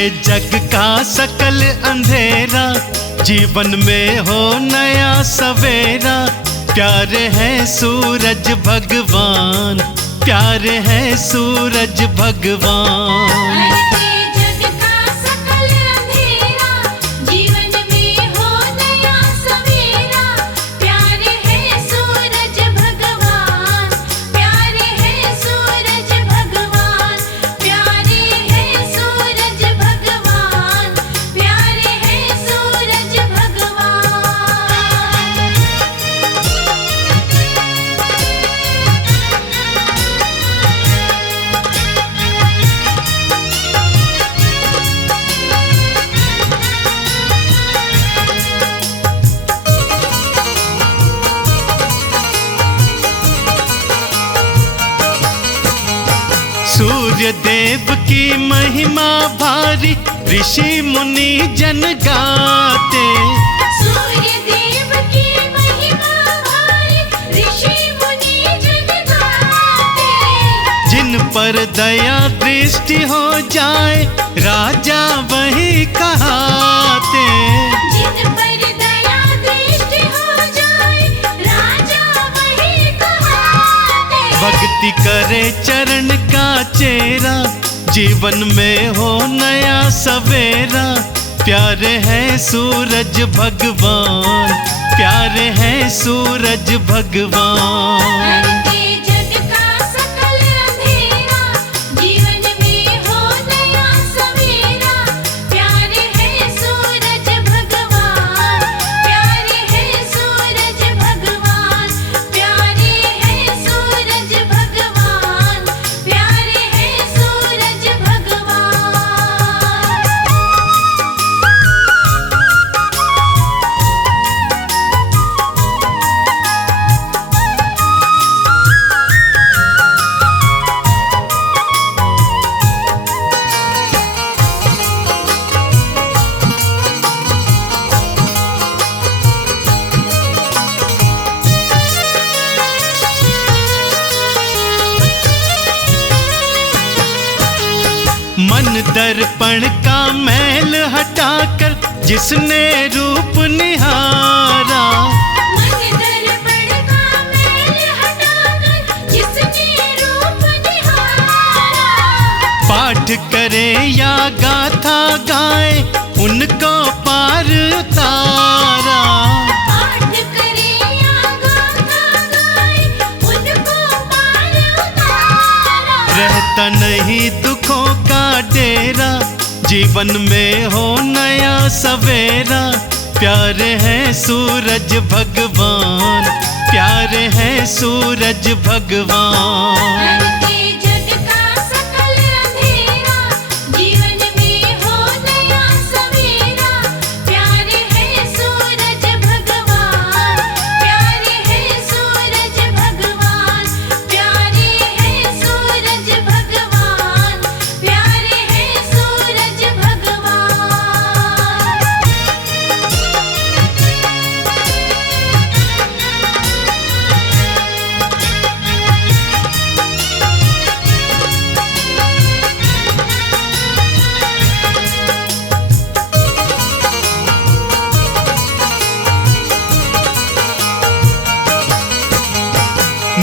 जग का सकल अंधेरा, जीवन में हो नया सवेरा। प्यारे हैं सूरज भगवान, प्यारे हैं सूरज भगवान। सूर्य देव की महिमा भारी, ऋषि मुनि जन गाते। सूर्य देव की महिमा भारी, ऋषि मुनि जन गाते। जिन पर दया दृष्टि हो जाए, राजा वही कहाते। जिन पर दया दृष्टि हो जाए, राजा वही कहाते। भक्ति करे चरण का चेरा, जीवन में हो नया सवेरा। प्यारे हैं सूरज भगवान, प्यारे हैं सूरज भगवान। मन दर्पण का मैल हटाकर जिसने रूप निहारा। मन दर्पण का मैल हटाकर जिसने रूप निहारा। पाठ करे या गाथा गाए, उनको पार उतारा। पाठ करे या गाथा गाए, उनको पार उतारा। रहता नहीं दुखों का डेरा, जीवन में हो नया सवेरा। प्यारे हैं सूरज भगवान, प्यारे हैं सूरज भगवान।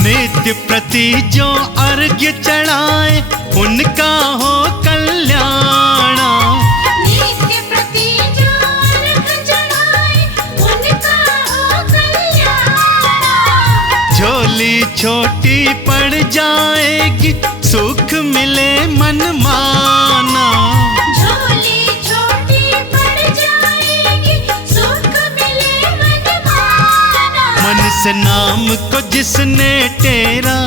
नित्य प्रति जो अर्घ्य चढ़ाए, उनका हो कल्याण। नित्य प्रति जो अर्घ्य चढ़ाए, उनका हो कल्याण। झोली छोटी पड़ जाएगी, सुख मिले मन माना। झोली छोटी पड़ जाएगी, सुख मिले मन माना। मन से नाम को जिसने टेरा,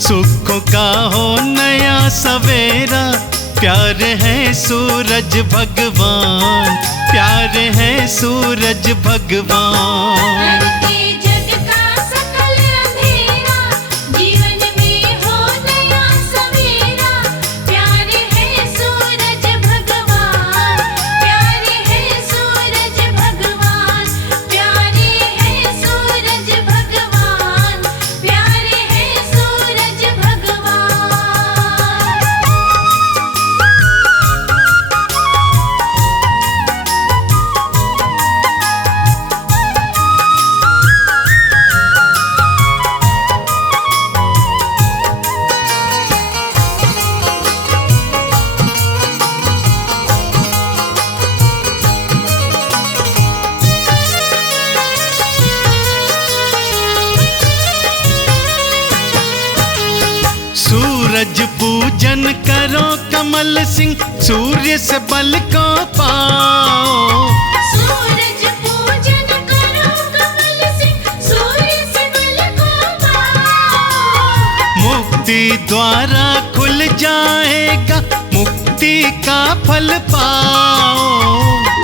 सुखों का हो नया सवेरा। प्यारे हैं सूरज भगवान, प्यारे हैं सूरज भगवान। सूरज पूजन करो कमल सिंह, सूर्य से बल को पाओ। सूरज पूजन करो कमल सिंह, सूर्य से बल को पाओ। मुक्ति द्वारा खुल जाएगा, मुक्ति का फल पाओ।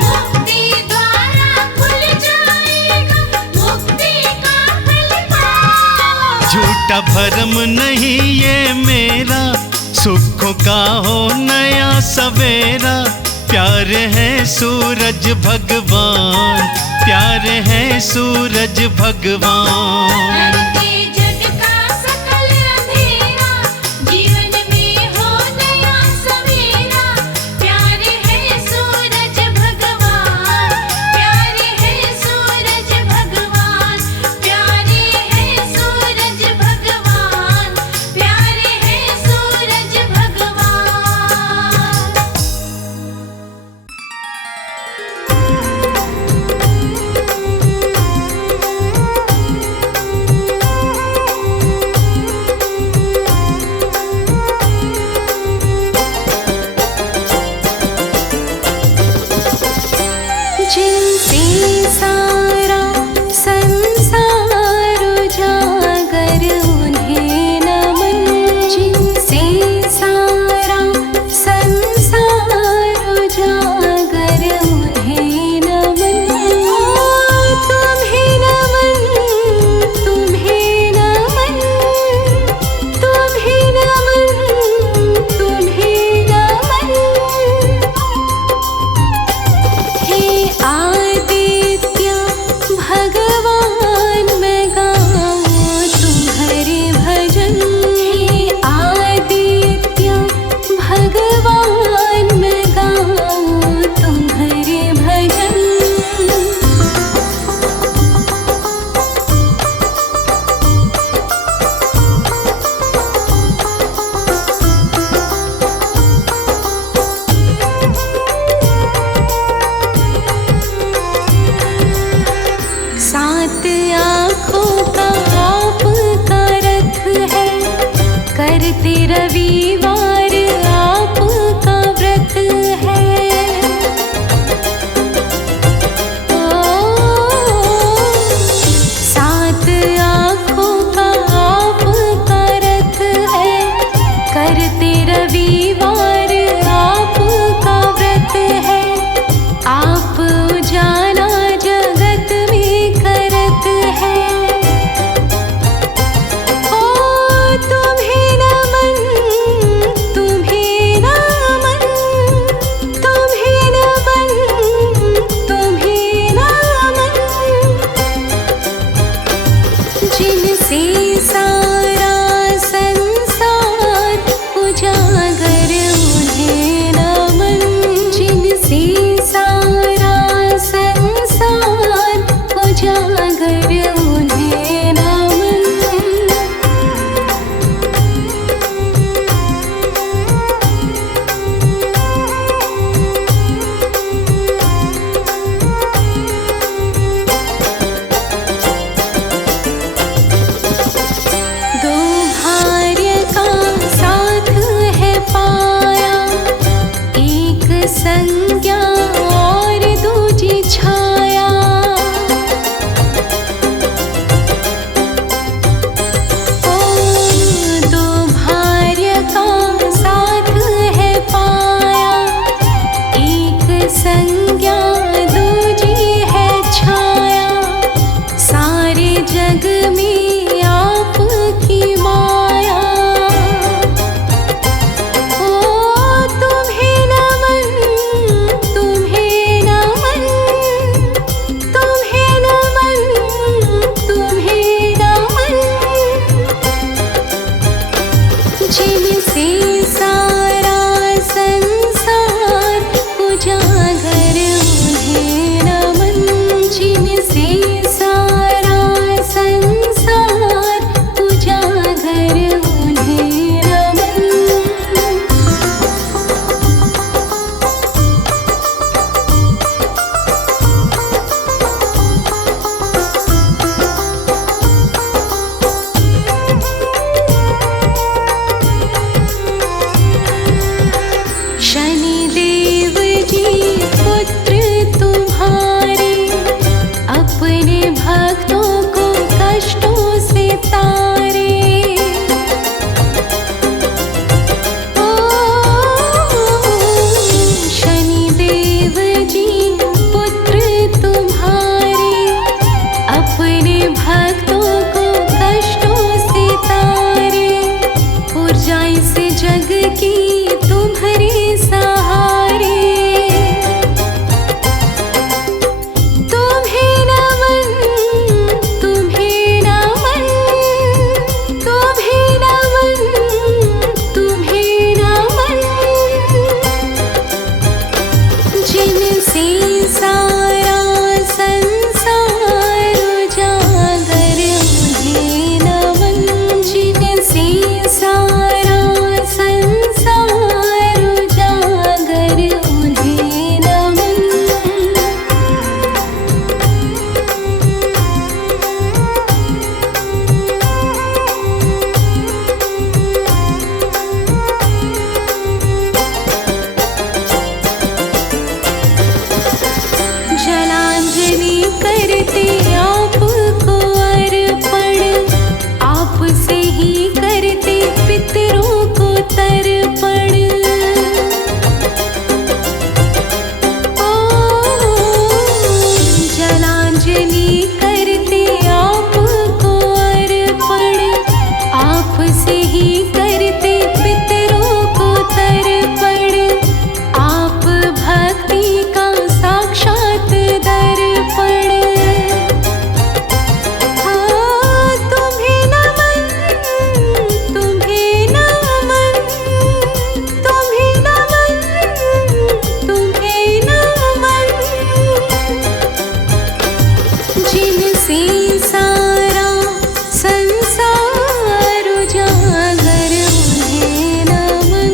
मुक्ति द्वारा खुल जाएगा, मुक्ति का फल पाओ। झूठा भरम नहीं ये मेरा, सुखों का हो नया सवेरा। प्यार है सूरज भगवान, प्यार है सूरज भगवान। हरते जग का सकल अंधेरा, जीवन में हो नया सवेरा। प्यार है सूरज भगवान, प्यार है सूरज भगवान, प्यार है सूरज भगवान, प्यार है सूरज भगवान। जिनसे सारा संसार उजागर उन्हें नमन, जिनसे सारा संसार उजागर उन्हें नमन। तुम्हें नमन, तुम्हें नमन, तुम्हें नमन, तुम्हें नमन। हे आदित्य भगवान, मैं गाऊं तुम्हारे भजन। हे आदित्य भगवान, मैं गाऊं तुम्हारे भजन। सात आँखों का आपका रथ है, करते रविवार आपका व्रत है। सात आँखों का आपका रथ है, करते रविवार आपका व्रत है। आप उजाला जगत में करत है। ओ तुम्हें नमन, करते आपको अर्पण, आपसे ही करते पितरों को तर्पण। ओ जलांजलि करते आपको अर्पण, आपसे ही करते पितरों को तर्पण। आप भक्ति का साक्षात दर्पण। हाँ तुम्हें नमन, तुम्हें नमन, तुम्हें नमन, तुम्हें नमन। जिनसे सारा संसार उजागर उन्हें नमन,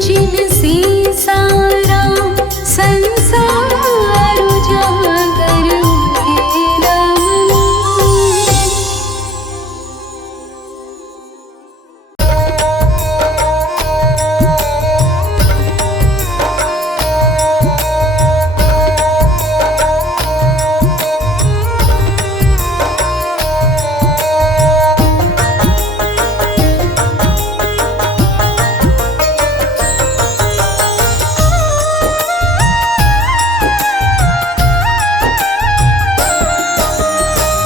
जिनसे सारा संसार उजागर उन्हें नमन।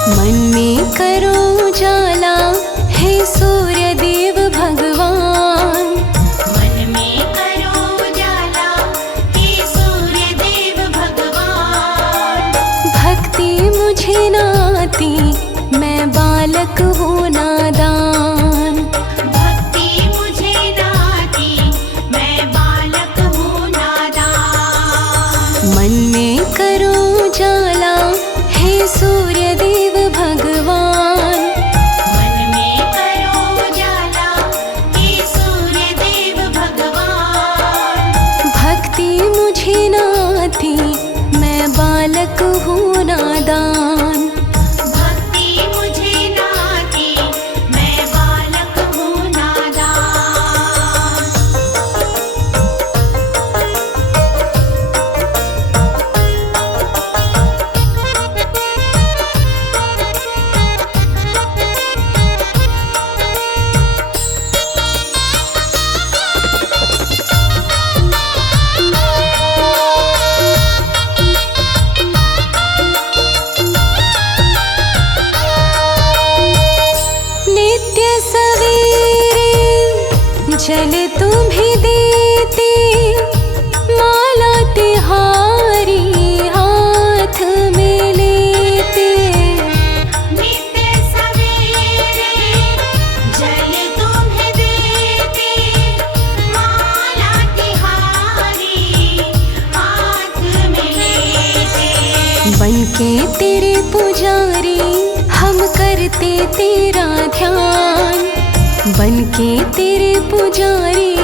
मन में करो उजाला हे सूर्य देव भगवान, मन में करो उजाला हे सूर्य देव भगवान। भक्ति मुझे न आती मैं बालक हूँ नादान। भक्ति मुझे नाती मैं बालक हूँ नादान। मन में करो उजाला हे सूर्य देव भगवान, मन में करो उजाला हे सूर्य देव भगवान। भक्ति मुझे न आती मैं बालक हूँ नादान। भक्ति मुझे नाती मैं बालक हूँ नादान। नित्य सवेरे जल तुम्हें देते, माला तिहारी हाथ में लेते। नित्य सवेरे जल तुम्हें देते, माला तिहारी हाथ में लेते। बनके तेरे पुजारी हम करते तेरा ध्यान, बनके तेरे पुजारी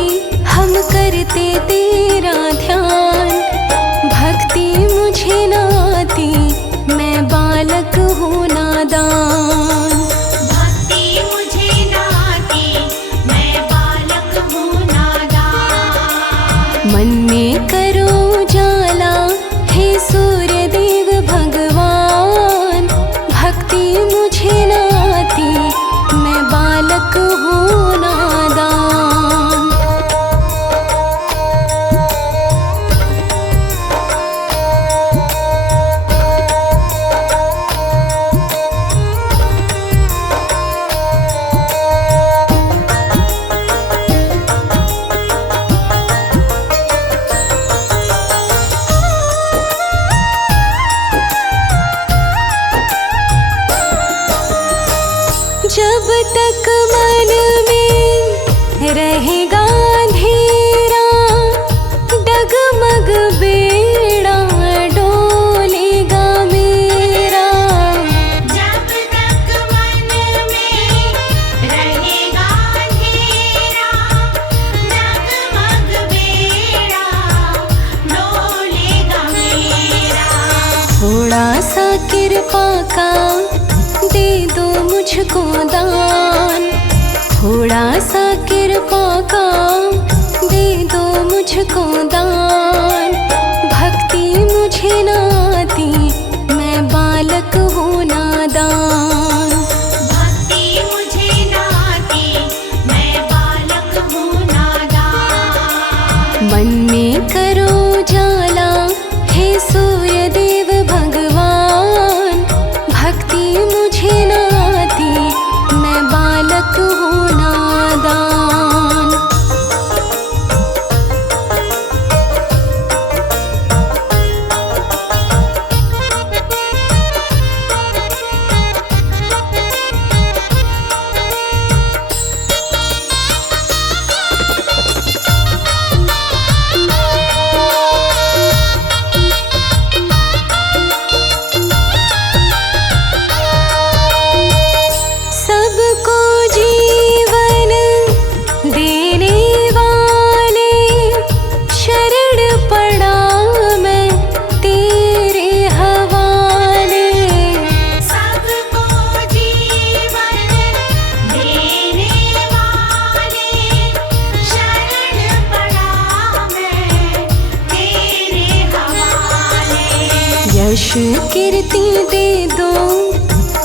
हम करते तेरा ध्यान। भक्ति मुझे न आती मैं बालक हूँ नादान। भक्ति मुझे नाती मैं बालक हूँ नादान। मन में करो उजाला हे सूर्य देव भगवान, भक्ति मुझे न आती मैं बालक हूँ नादान। जब तक मन में रहेगा अंधेरा, डगमग बेड़ा डोलेगा मेरा। जब तक मन में रहेगा अंधेरा, डगमग बेड़ा डोलेगा मेरा। थोड़ा सा कृपा का दे दो मुझको दान, थोड़ा सा कृपा का दे दो मुझको दान। भक्ति मुझे न आती मैं बालक हूँ यश कीर्ति दे दो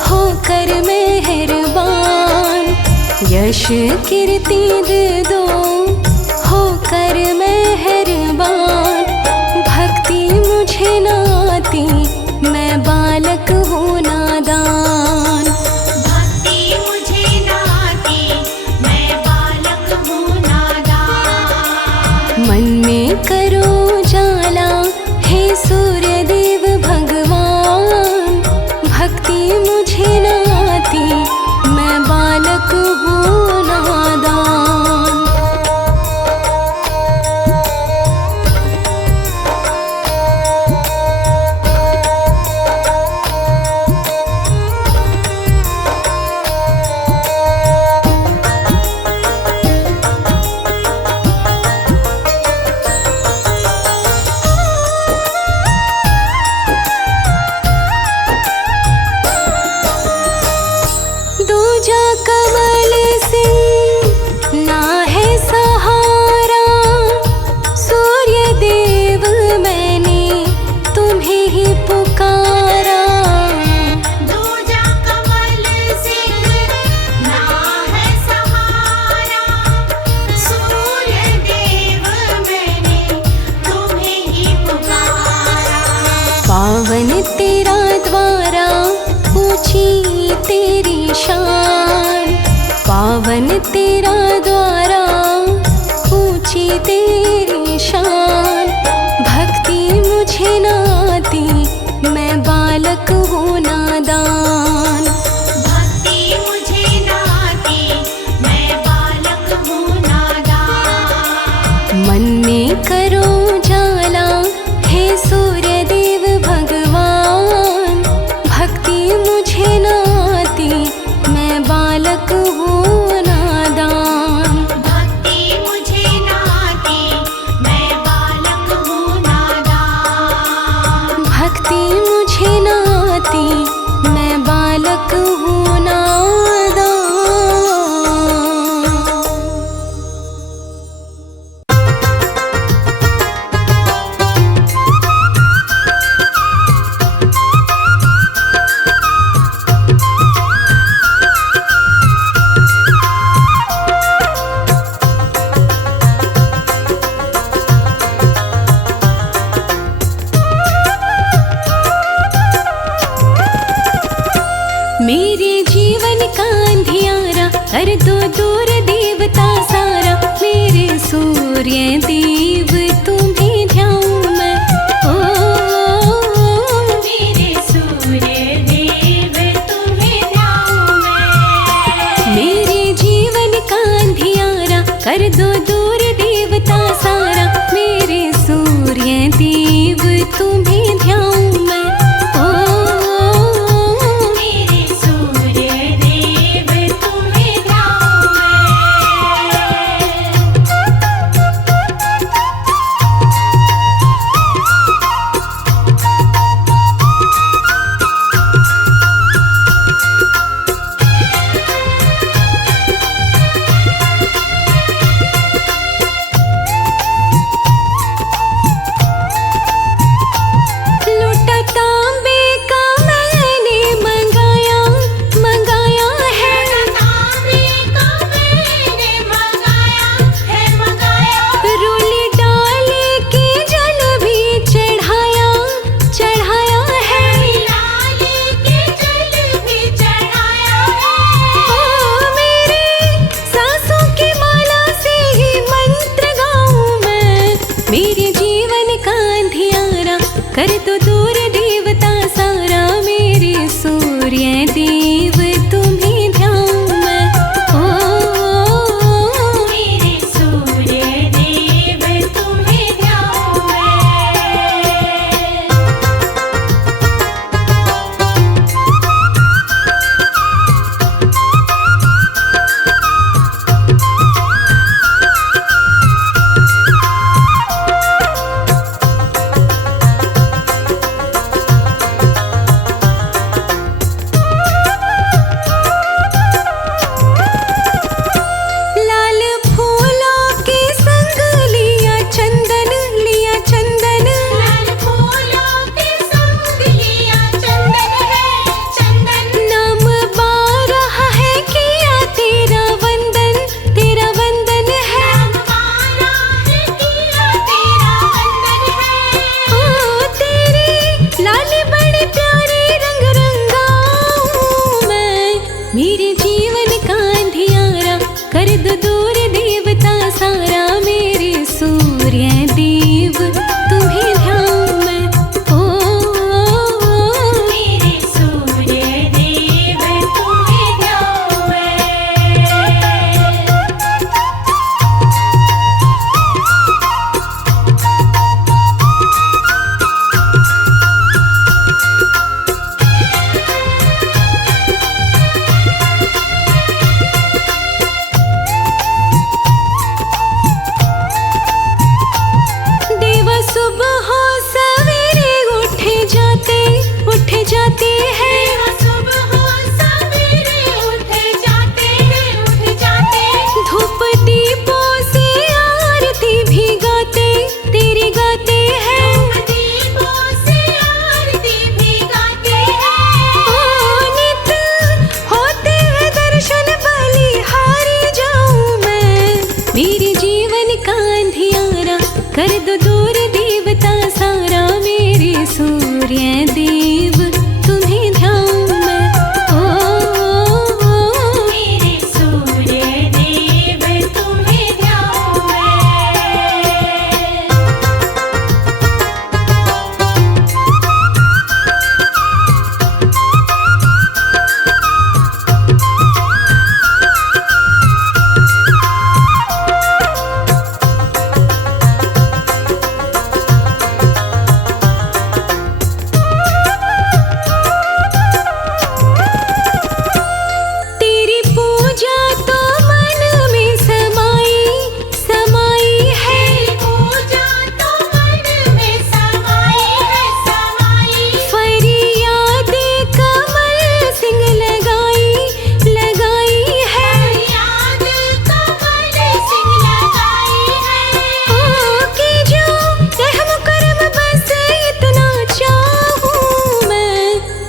होकर मेहरबान, यश कीर्ति दे दो होकर मेहरबान। भक्ति मुझे न आती मैं बालक हूँ नादान, भक्ति मुझे न आती मैं बालक हूँ नादान। मन में करो जाला हे सूर्य देव भगवान, भक्ति मुझे न आती मैं बालक हूँ नादान। दूजा कमल सिंह ना है सहारा, सूर्य देव मैंने तुम्हें ही पुकारा। दूजा कमल सिंह ना है सहारा, सूर्य देव मैंने तुम्हें ही पुकारा। पावन तेरा द्वारा ऊंची तेरी शान, पावन तेरा द्वारा ऊंची तेरी शान। भक्ति मुझे न आती मैं बालक हूँ नादान, भक्ति मुझे न आती मैं बालक हूँ नादान। मन में करो जाला हे सूर्य देव भगवान, भक्ति मुझे न आती मैं बालक हूँ नादान। भक्ति मुझे न आती मैं बालक हूँ नादान। भक्ति मुझे न आती मैं बालक हूँ नादान। मेरे जीवन का अंधियारा कर दो दूर देवता सारा, मेरे सूर्य देव तुम्हें ध्याऊं मैं। ओ मेरे सूर्य देव तुम्हें ध्याऊं मैं। मेरे जीवन का अंधियारा कर दो दूर देवता सारा, मेरे सूर्य देव तुम्हें ध्याऊं मैं। ओ मेरे सूर्य देव तुम्हें ध्याऊं मैं। कर दो दूर देवता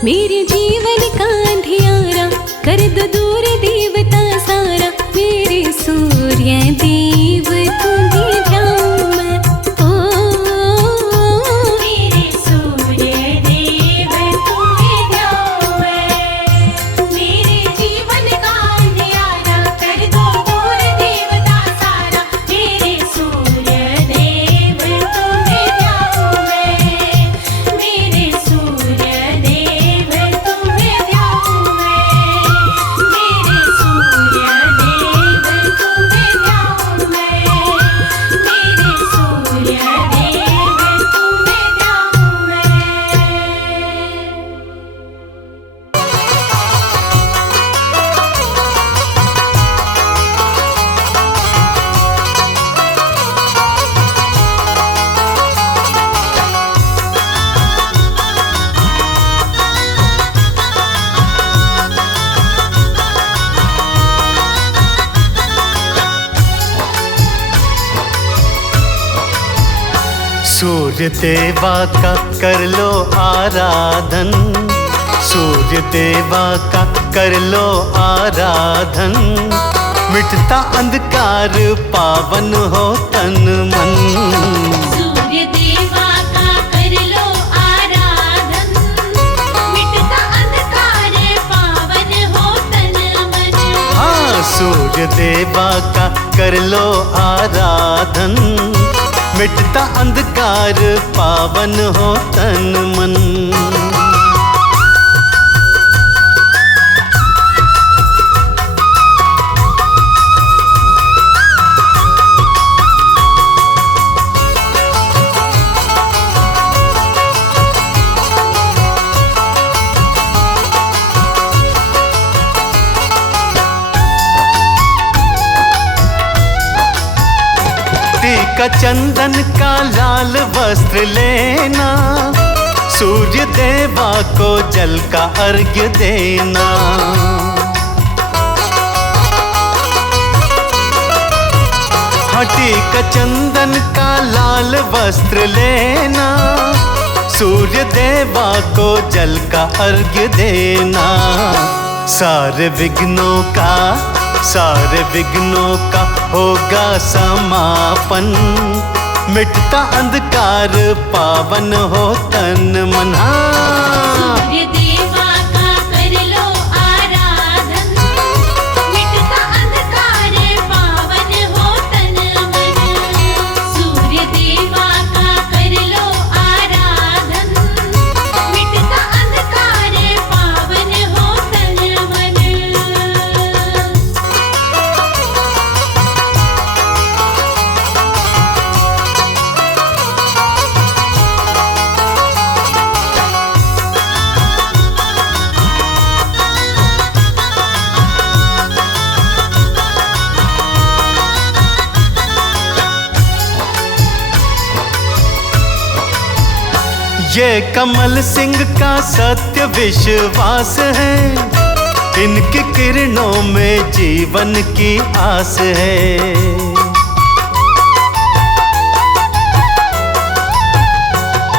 मेरे जीवन का अंधियारा कर दो दूर देवता सारा। मेरे सूर्य देव तुम्हें ध्याऊं मैं। ओ मेरे सूर्य देव तुम्हें ध्याऊं मैं। मेरे जीवन का अंधियारा कर दो दूर देवता सारा। मेरे सूर्य देव तुम्हें ध्याऊं मैं। मेरे सूर्य देव तुम्हें ध्याऊं मैं। मेरे सूर्य देव तुम्हें ध्याऊं मैं। मेरे सूर्य देव तुम्हें ध्याऊं सूर्य देवा का कर लो आराधन, सूर्य देवा का कर लो आराधन। मिटता अंधकार पावन हो तन मन। सूर्य देवा का कर लो आराधन। मिटता अंधकार पावन हो तन मन। हाँ, सूर्य देवा का कर लो आराधन। मिटता अंधकार पावन हो तन मन। टीका चंदन का लाल वस्त्र लेना, सूर्य देवा को जल का अर्घ्य देना। टीका चंदन का लाल वस्त्र लेना, सूर्य देवा को जल का अर्घ्य देना। सारे विघ्नों का होगा समापन। मिटता अंधकार पावन हो तन मन। सूर्य देवा का कर लो आराधन। मिटता अंधकार पावन हो तन मन। सूर्य देवा का कर लो आराधन। मिटता अंधकार पावन हो तन मन। ये कमल सिंह का सत्य विश्वास है, इनकी किरणों में जीवन की आस है।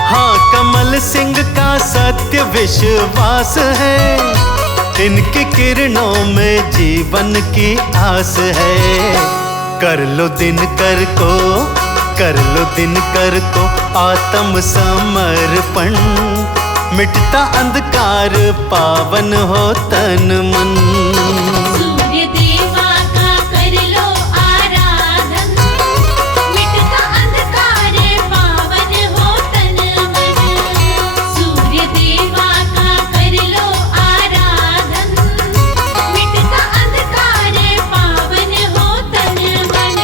हाँ, कमल सिंह का सत्य विश्वास है, इनकी किरणों में जीवन की आस है। कर लो दिनकर को आत्म समर्पण। मिटता अंधकार पावन हो तन मन। सूर्य देवा का कर लो आराधन। मिटता अंधकार पावन हो तन मन। सूर्य देवा का कर लो आराधन। मिटता अंधकार पावन हो तन मन।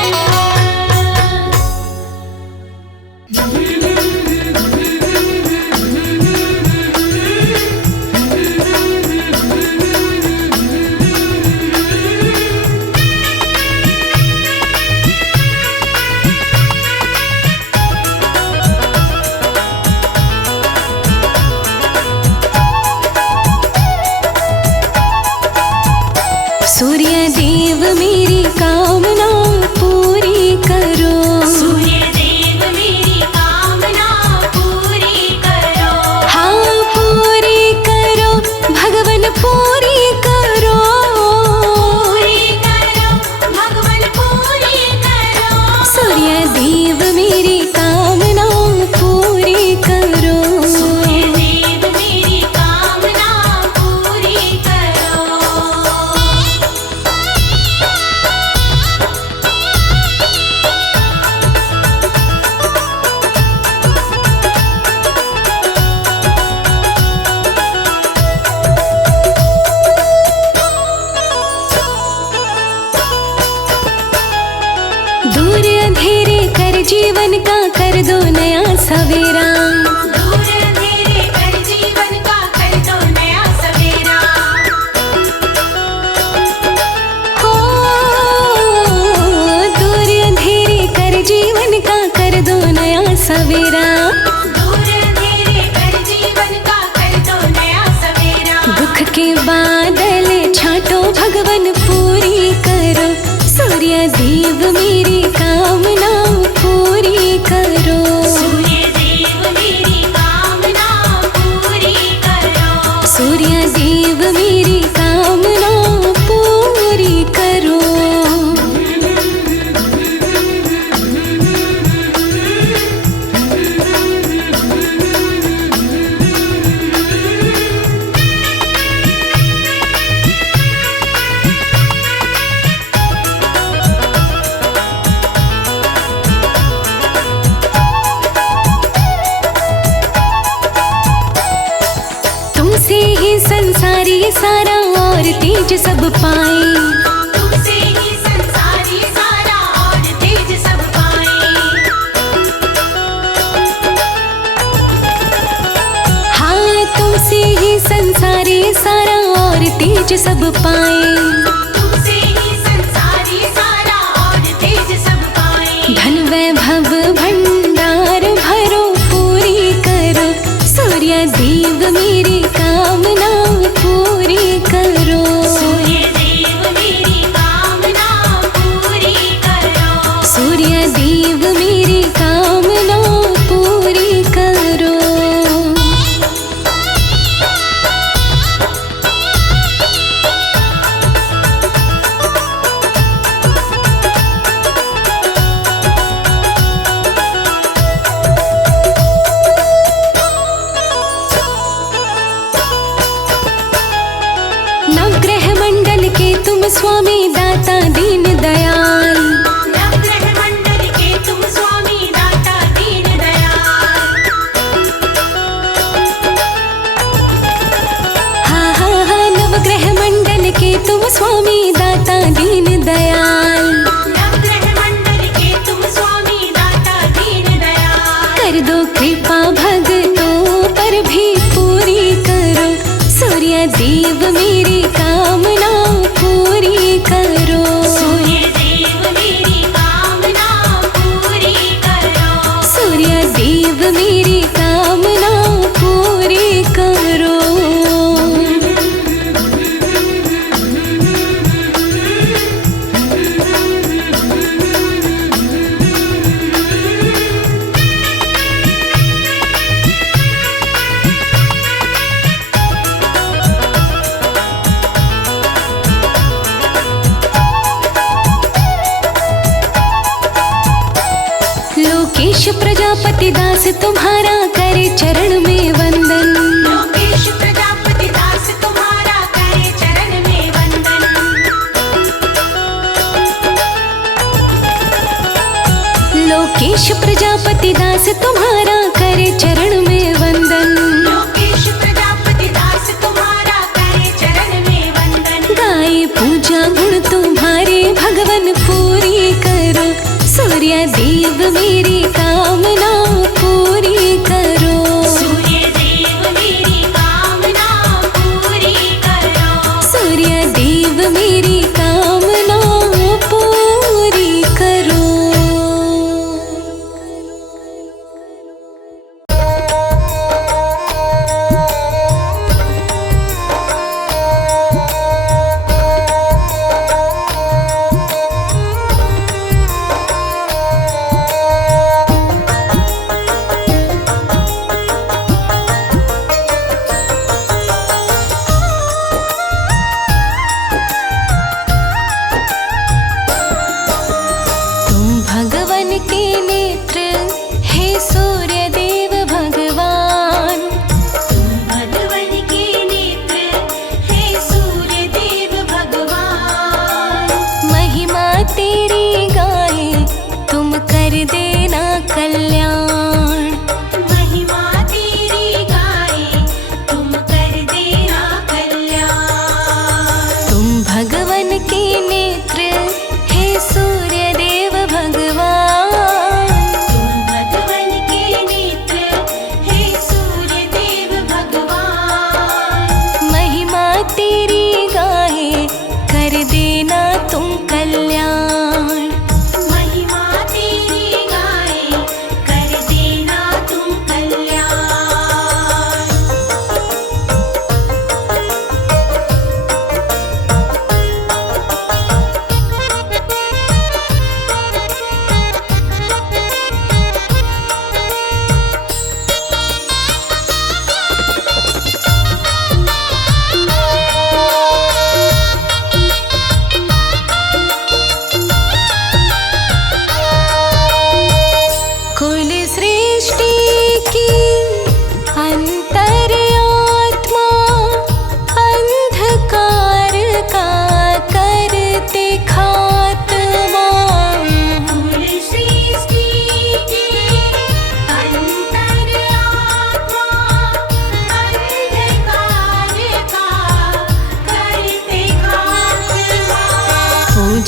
के बादल छाटो भगवन पूरी करो, सूर्य देव मेरी कामना पूरी करो। सूर्य देव मेरी कामना पूरी करो। सूर्य देव मेरी कामना पूरी करो। तुमसे ही संसारी सारा और तेज सब पाए। तुमसे ही संसारी सारा और तेज सब पाए। हाँ तुमसे ही संसारी सारा और तेज सब पाए। तुमसे ही संसारी सारा और तेज सब पाए। धन वैभव भंडार भरो पूरी करो, सूर्य देव मेरी कामना पूरी करो। सूर्य देव मेरी कामना पूरी करो। सूर्य देव मेरी कामना पूरी करो। नवग्रह मंडल के तुम स्वामी दाता दीन दयाल। नवग्रह मंडल के तुम स्वामी दाता दीन दयाल। हाँ हाँ हाँ नवग्रह मंडल के तुम स्वामी दाता दीन दयाल। नवग्रह मंडल के तुम स्वामी दाता दीन दयाल। कर दो कृपा भक्तों पर भी पूरी करो, सूर्य देव मेरी कामना पूरी करो। सूर्य देव मेरी कामना पूरी करो। सूर्य देव मेरी कामना पूरी करो। लोकेश प्रजापति दास तुम्हारा करे चरण में वंदन। लोकेश प्रजापति दास तुम्हारा करे चरण में वंदन। लोकेश प्रजापति दास तुम्हारा करे चरण में वंदन। लोकेश प्रजापति दास तुम्हारा करे चरण में वंदन। गाए पूजा गुण तुम्हारे भगवन पूरी करो, सूर्य देव मेरी कामना पूरी करो।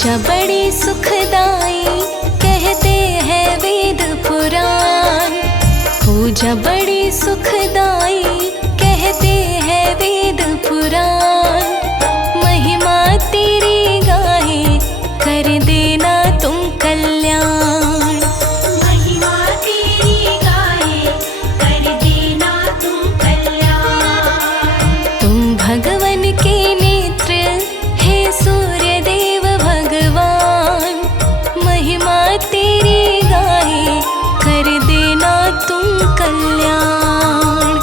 पूजा बड़ी सुखदाई कहते हैं वेद पुराण। पूजा बड़ी सुखदाई कहते हैं वेद पुराण। महिमा तेरी गाहे कर देना तुम कल्याण। महिमा तेरी गाए कर देना तुम कल्याण। तुम भगवन के नेत्र हे सूर्य देव भगवान। महिमा तेरी गाहे कर देना तुम कल्याण।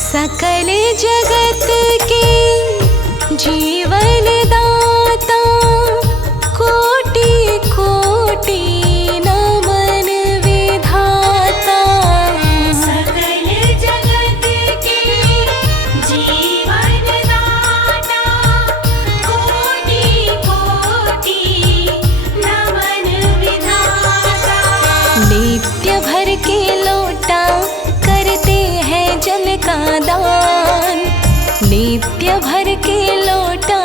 सकल जगत के जीवन दाता कोटि कोटि नमन विधाता। सकल जगत के जीवन दाता कोटि कोटि नमन विधाता। नित्य भर के लोटा करते हैं जल का दान। नित्य भर के लोटा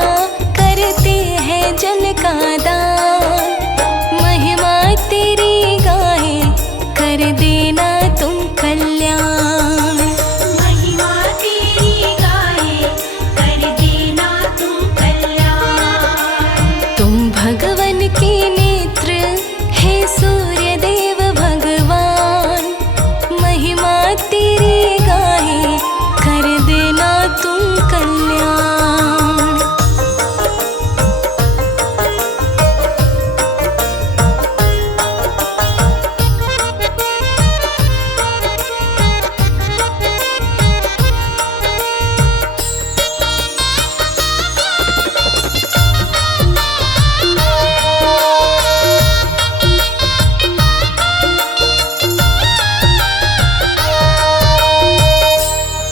करते हैं जल का दान। महिमा तेरी गाहे कर देना तुम कल्याण। महिमा तेरी गाए कर देना तुम कल्याण। तुम भगवन के नेत्र हे सूर्य देव भगवान। महिमा तेरी गाहे कर देना तुम कल्याण।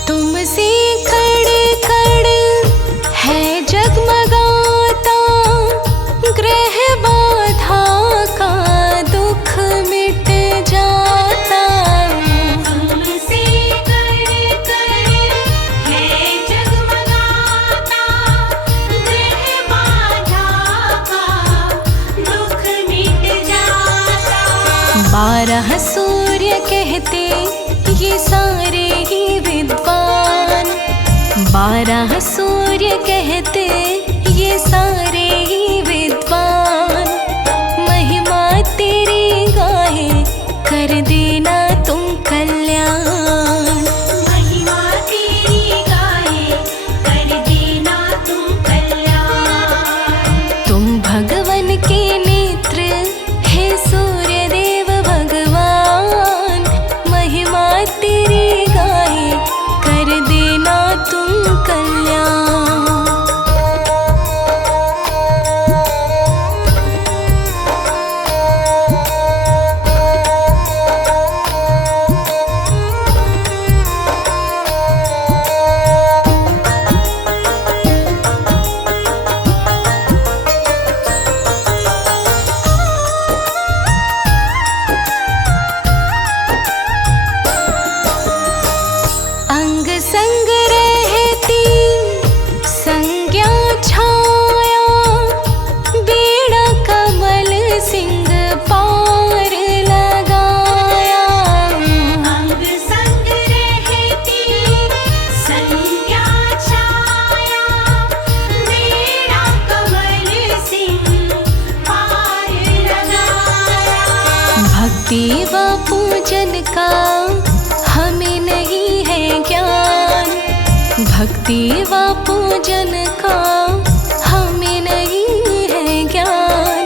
तुमसे कड़ कड़ है जगमगाता। ग्रह बाधा का दुख मिट जाता। तुमसे कर कर है जगमगाता। ग्रह बाधा का दुख मिट जाता। 12 सूर्य कहते ये सारे ही विद्वान। 12 सूर्य कहते ये सारे ही विद्वान। महिमा तेरी गाहे कर देना तुम कल्याण। महिमा तेरी गाए कर देना तुम कल्याण। तुम भगवन के नेत्र हे सूर्य देव भगवान। महिमा तेरी गाहे कर देना तुम कल्याण। अंग संग रहती संज्ञा छाया। बेड़ा कमल सिंह पार लगाया। अंग संग रहती संज्ञा छाया। बेड़ा कमल सिंह पार लगाया। भक्ति व पूजन का हमें नहीं है ज्ञान। भक्ति व पूजन का हमें नहीं है ज्ञान।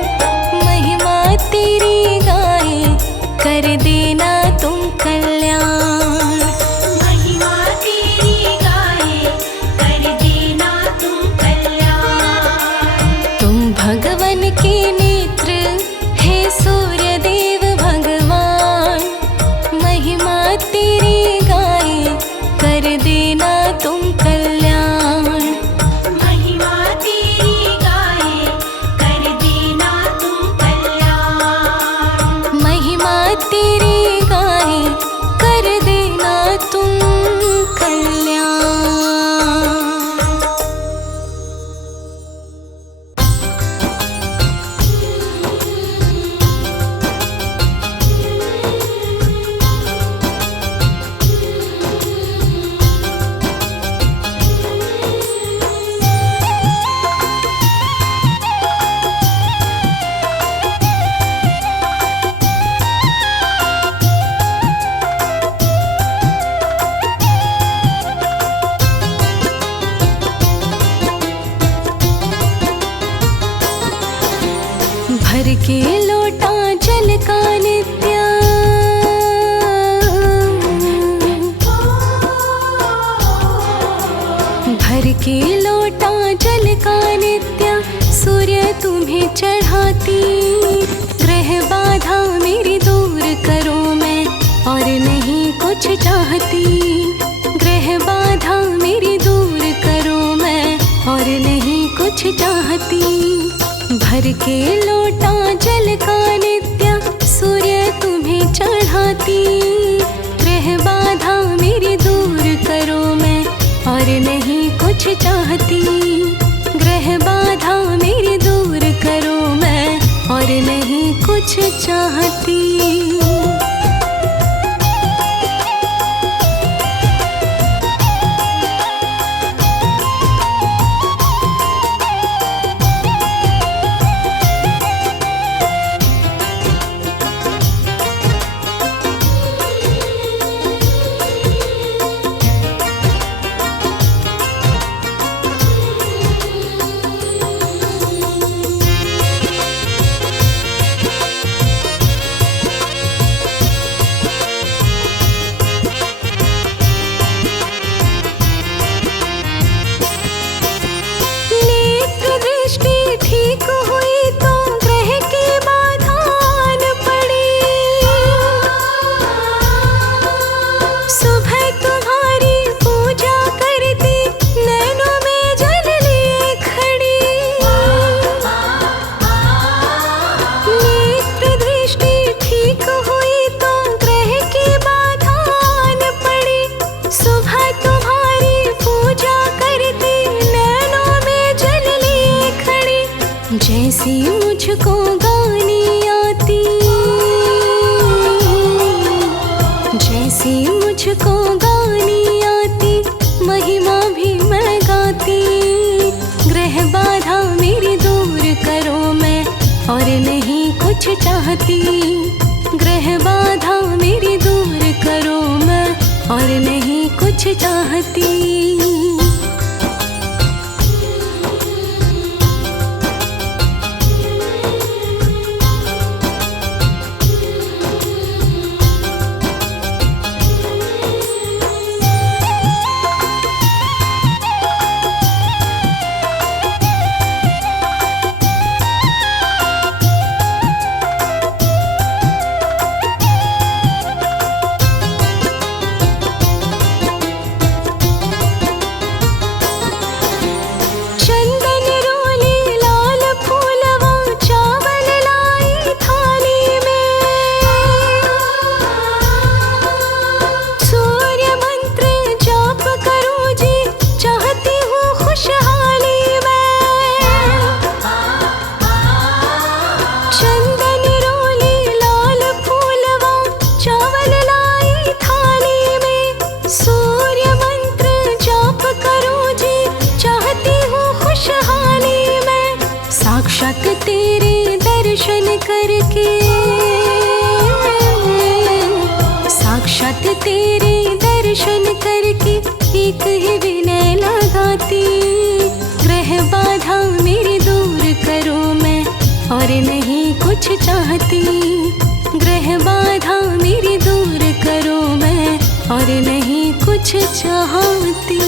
महिमा तेरी गाहे कर देना तुम कल्याण। महिमा तेरी गाए कर देना तुम कल्याण। तुम भगवन के नेत्र हे सूर्य देव भगवान। भर के लोटा जल का नित्य भर के लोटा जल का नित्य सूर्य तुम्हें चढ़ाती। ग्रह बाधा मेरी दूर करो मैं और नहीं कुछ चाहती। ग्रह बाधा मेरी दूर करो मैं और नहीं कुछ चाहती। भर के लोटा जल का नित्य सूर्य तुम्हें चढ़ाती। ग्रह बाधा मेरी दूर करो मैं और नहीं कुछ चाहती। ग्रह बाधा मेरी दूर करो मैं और नहीं कुछ चाहती। जैसी मुझको गानी आती, जैसी मुझको गानी आती, महिमा भी मैं गाती। ग्रह बाधा मेरी दूर करो मैं और नहीं कुछ चाहती। ग्रह बाधा मेरी दूर करो मैं और नहीं कुछ चाहती। साक्षात तेरे दर्शन करके, साक्षात तेरे दर्शन करके एक ही विनय लगाती। ग्रह बाधा मेरी दूर करो मैं और नहीं कुछ चाहती। ग्रह बाधा मेरी दूर करो मैं और नहीं कुछ चाहती।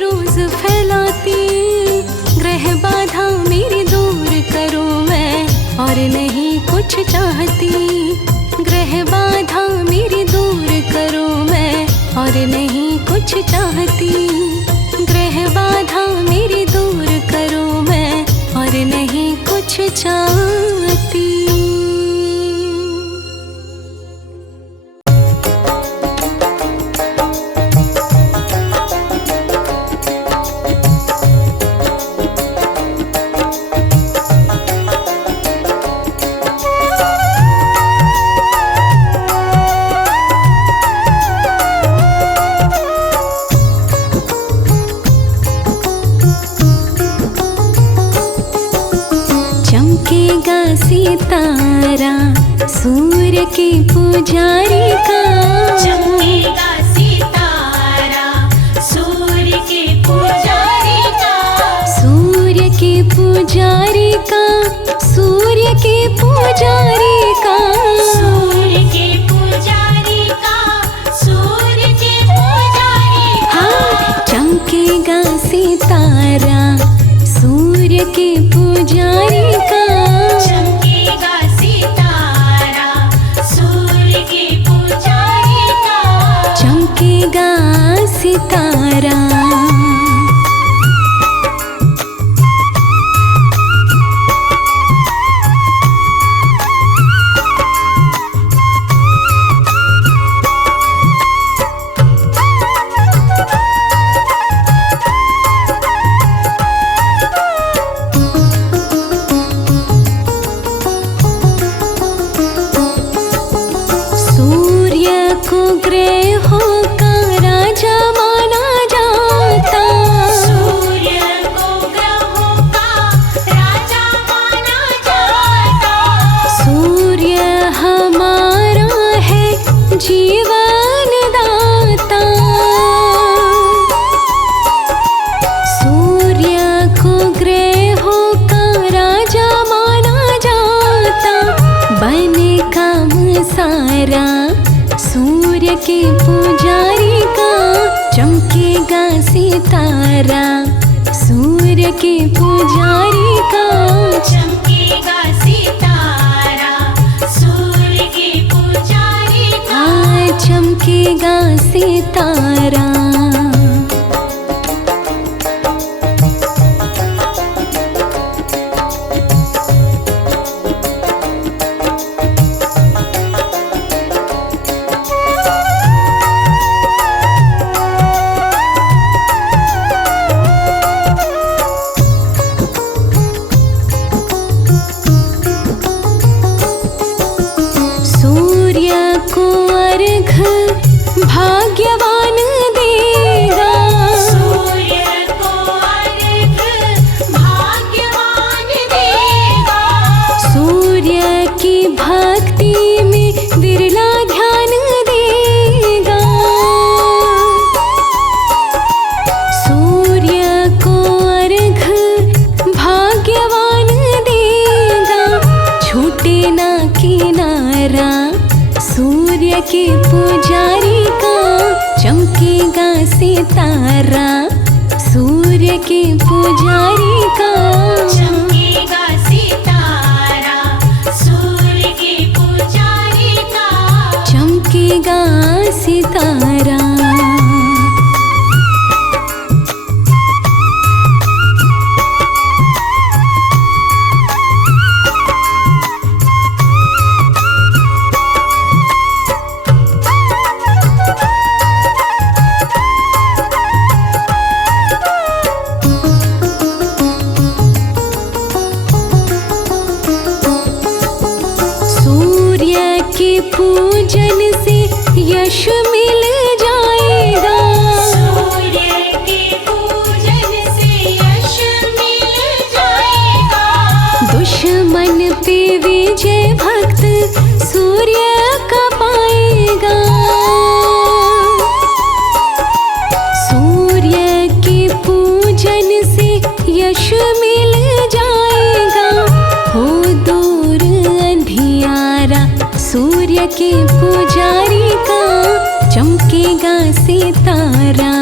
रोज फैलाती। ग्रह बाधा मेरी दूर करो मैं और नहीं कुछ चाहती। ग्रह बाधा मेरी दूर करो मैं और नहीं कुछ चाहती। ग्रह बाधा मेरी दूर करो मैं और नहीं कुछ चाहती। चमकेगा सितारा सूर्य के पुजारी का। चमकेगा सितारा सूर्य के पुजारी का। सूर्य के पुजारी का। सूर्य के पुजारी का। सूर्य के पुजारी का। सूर्य के पुजारी का। हाँ, चमकेगा सितारा सूर्य के पुजारी का। चमकेगा सितारा सूर्य के पुजारी का। चमकेगा सितारा। सूर्य को ग्रहों का राजा माना जाता। सूर्य को ग्रहों का राजा माना जाता। सूर्य हमारा है जीवन दाता। सूर्य को ग्रहों का राजा माना जाता। बने काम सारा सूर्य के पुजारी का। चमकेगा सितारा सूर्य के पुजारी का। चमकेगा सितारा सूर्य के पुजारी का। चमकेगा सितारा। सूर्य को अर्घ भाग्यवान देगा। सूर्य को अर्घ भाग्यवान देगा। सूर्य की भक्ति में विरला ध्यान देगा। सूर्य को अर्घ भाग्यवान देगा। छूटे ना किनारा सूर्य के पुजारी का। चमकेगा सितारा सूर्य के पुजारी का। चमकेगा सितारा सूर्य के पुजारी का। चमकेगा सितारा। पूजन से यश मिल जाएगा। सूर्य के पूजन से यश मिल जाएगा। दुश्मन पे विजय भक्त सूर्य का पाएगा। सूर्य के पूजन से यश मिल जाएगा। हो दूर अंधियारा सूर्य के पुजारी का। चमकेगा सितारा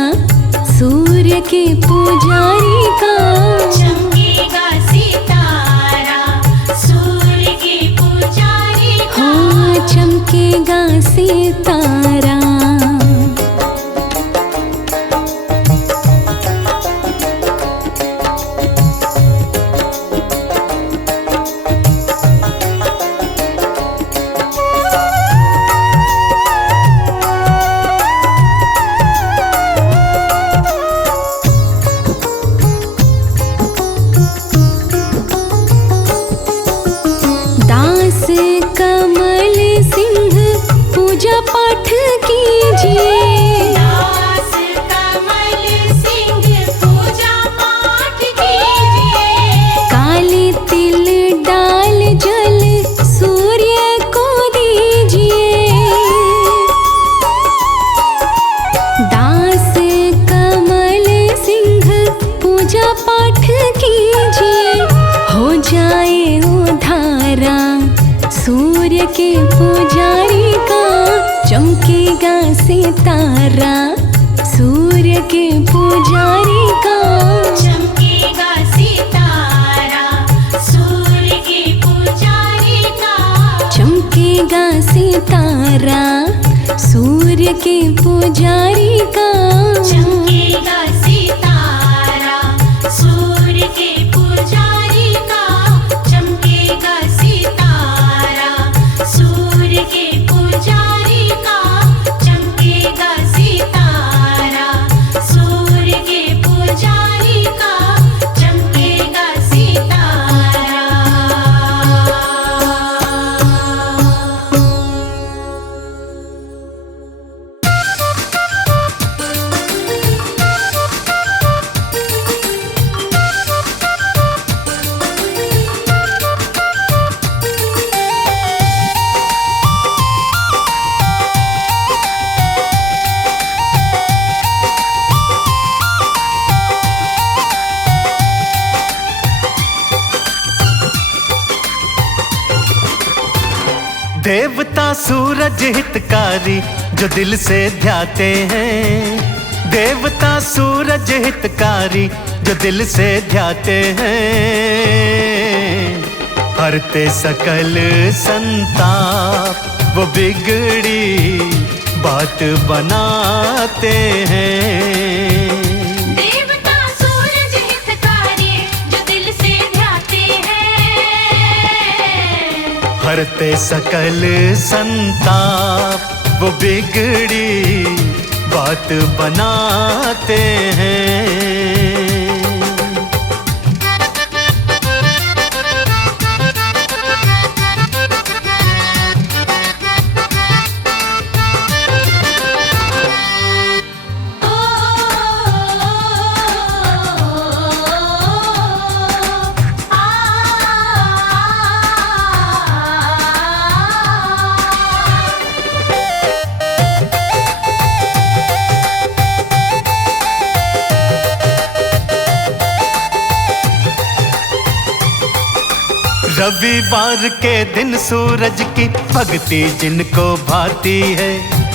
सूर्य सूर्य के पुजारी का चमकेगा सितारा सूर्य के पुजारी का। हाँ चमकेगा सितारा। दास कमल सिंह पूजा पाठ कीजिए। दास कमल सिंह पूजा पाठ कीजिए। काले तिल डाल जल सूर्य को दीजिए। दास कमल सिंह पूजा पाठ कीजिए। हो जाए उधारा सूर्य के पुजारी का चमकेगा सितारा सूर्य के पुजारी का चमकेगा सितारा सूर्य के पुजारी का। चमकेगा सितारा सूर्य के पुजारी का। चमकेगा सितारा सूर्य के पुजारी का। चमकेगा सितारा सूर्य के पुजारी का। चमकेगा सितारा सूर्य के पुजारी का। चमकेगा सितारा। देवता सूरज हितकारी जो दिल से ध्याते हैं। देवता सूरज हितकारी जो दिल से ध्याते हैं। हरते सकल संताप वो बिगड़ी बात बनाते हैं। देवता सूरज हितकारी जो दिल से ध्याते हैं। हरते सकल संताप वो बिगड़ी बात बनाते हैं। रविवार के दिन सूरज की भक्ति जिनको भाती है।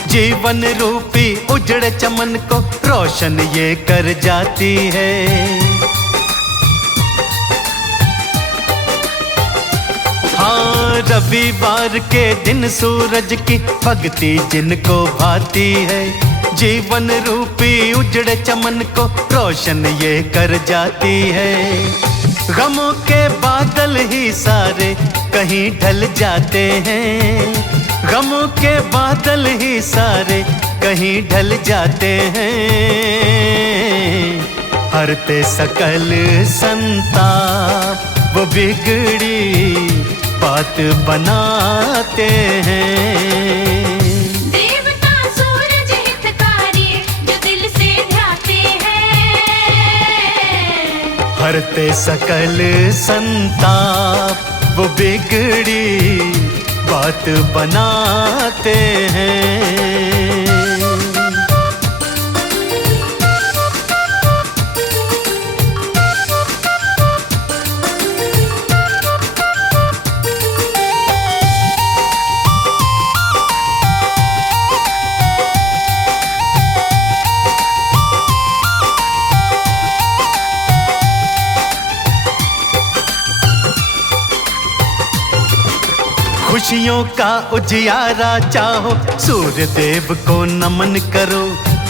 जीवन रूपी उजड़ चमन को रोशन ये कर जाती है। हाँ रविवार के दिन सूरज की भक्ति जिनको भाती है। जीवन रूपी उजड़ चमन को रोशन ये कर जाती है। गमों के बादल ही सारे कहीं ढल जाते हैं। गमों के बादल ही सारे कहीं ढल जाते हैं। हरते सकल संताप वो बिगड़ी बात बनाते हैं। देवता सूरज हितकारी जो दिल से ध्याते हैं। हरते सकल संताप वो बिगड़ी बात बनाते हैं। खुशियों का उजियारा चाहो, सूर्य देव को नमन करो।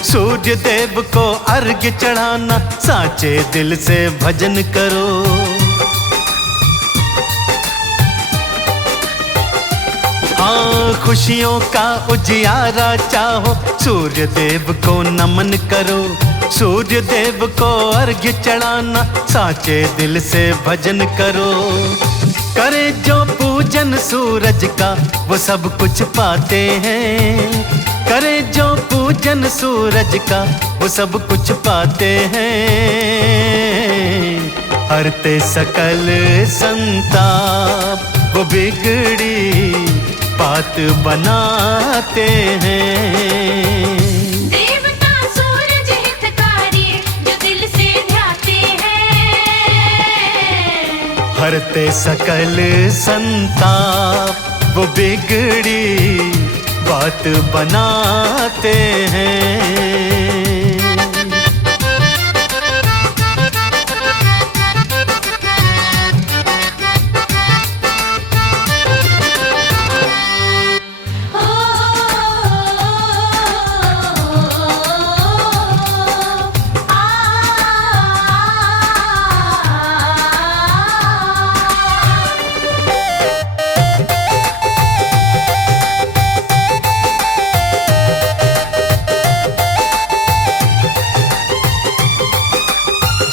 सूर्य देव को अर्घ्य चढ़ाना, साचे दिल से भजन करो। हाँ, खुशियों का उजियारा चाहो, सूर्य देव को नमन करो। सूर्य देव को अर्घ्य चढ़ाना, साचे दिल से भजन करो। करे जो पूजन सूरज का, वो सब कुछ पाते हैं। करे जो पूजन सूरज का, वो सब कुछ पाते हैं। हरते सकल संताप, वो बिगड़ी बात बनाते हैं। देवता सूरज हितकारी, जो दिल से ध्याते हैं। हरते सकल संताप, वो बिगड़ी बात बनाते हैं।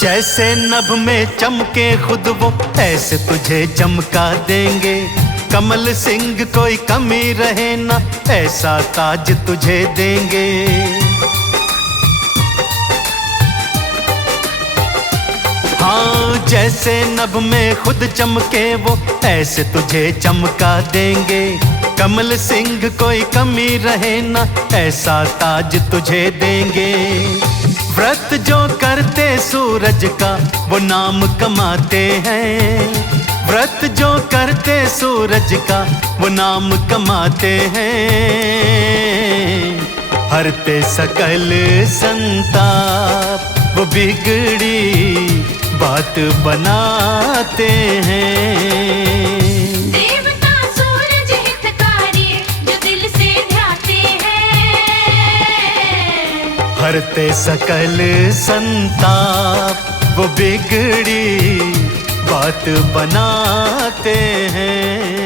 जैसे नभ में चमके खुद वो, ऐसे तुझे चमका देंगे। कमल सिंह कोई कमी रहे ना, ऐसा ताज तुझे देंगे। हाँ, जैसे नभ में खुद चमके वो, ऐसे तुझे चमका देंगे। कमल सिंह कोई कमी रहे ना, ऐसा ताज तुझे देंगे। व्रत जो करते सूरज का, वो नाम कमाते हैं। व्रत जो करते सूरज का, वो नाम कमाते हैं। हरते सकल संताप, वो बिगड़ी बात बनाते हैं। देवता सूरज हितकारी, जो दिल से ध्याते हैं। हरते सकल संताप, वो बिगड़ी बात बनाते हैं।